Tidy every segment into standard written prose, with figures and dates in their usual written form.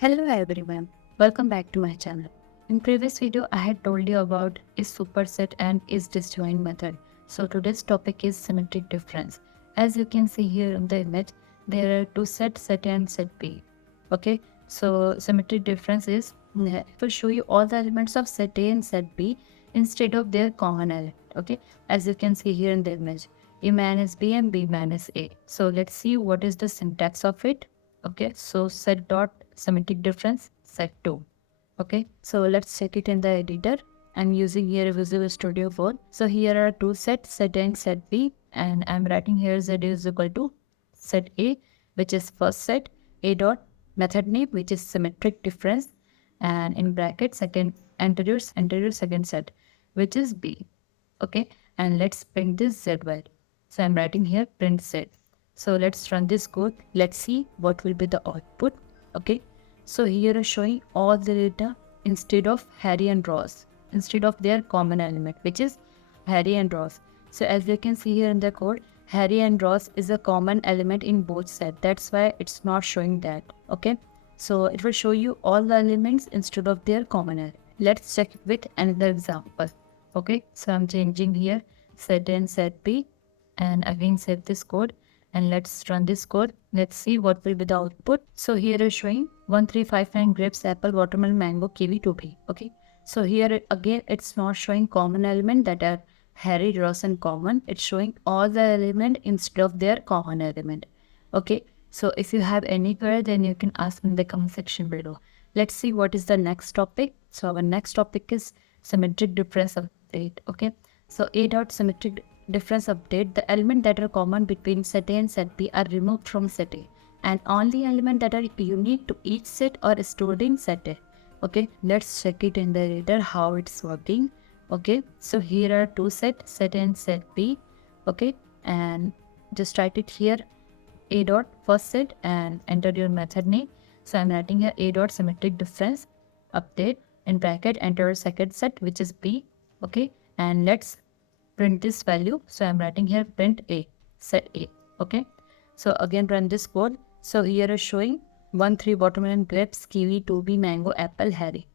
Hello everyone, welcome back to my channel. In previous video I had told you about ISSUPERSET and ISDISJOINT method. So today's topic is symmetric difference. As you can see here in the image, there are two sets, set A and set B. Okay, so symmetric difference is it will show you all the elements of set A and set B instead of their common element. Okay, as you can see here in the image, A minus B and B minus A. So let's see what is the syntax of it. Okay, so set dot symmetric difference set 2. Okay, so let's check it in the editor. I'm using here Visual Studio 4. So here are two sets, set A and set B, and I'm writing here Z is equal to set A, which is first set, A dot method name, which is symmetric difference, and in bracket second enter your second set, which is B. Okay, and let's print this Z value. So I'm writing here print Z. So let's run this code. Let's see what will be the output. Okay, so here is showing all the data instead of Harry and Ross, instead of their common element, which is Harry and Ross. So as you can see here in the code, Harry and Ross is a common element in both sets. That's why it's not showing that. Okay, so it will show you all the elements instead of their common element. Let's check with another example. Okay, so I'm changing here set A and set B, and again save this code. And let's run this code. Let's see what will be the output. So here is showing 1359 grapes, apple, watermelon, mango, kiwi, 2B. Okay. So here again it's not showing common element that are Harry, Ross and common. It's showing all the element instead of their common element. Okay. So if you have any query, then you can ask in the comment section below. Let's see what is the next topic. So our next topic is symmetric difference update. Okay. So A dot symmetric difference update, the element that are common between set A and set B are removed from set A, and only element that are unique to each set are stored in set A. Okay, let's check it in the editor how it's working. Okay, so here are two sets, set A and set B. Okay, and just write it here A dot first set and enter your method name. So I'm writing here A dot symmetric difference update in bracket, enter second set, which is B. Okay, and let's print this value. So I'm writing here print A, set A. Okay, so again run this code. So here is showing 13 watermelon, grapes, kiwi, 2B, mango, apple, Harry.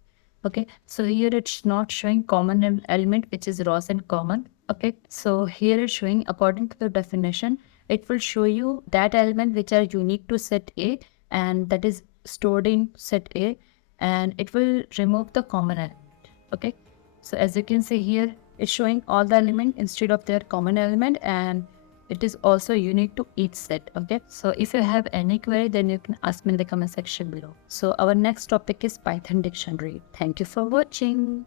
Okay, so here it's not showing common element, which is Ross and common. Okay, so here is showing according to the definition, it will show you that element which are unique to set A and that is stored in set A, and it will remove the common element. Okay, so as you can see here, it's showing all the element instead of their common element, and it is also unique to each set. Okay, so if you have any query, then you can ask me in the comment section below. So our next topic is Python dictionary. Thank you for watching.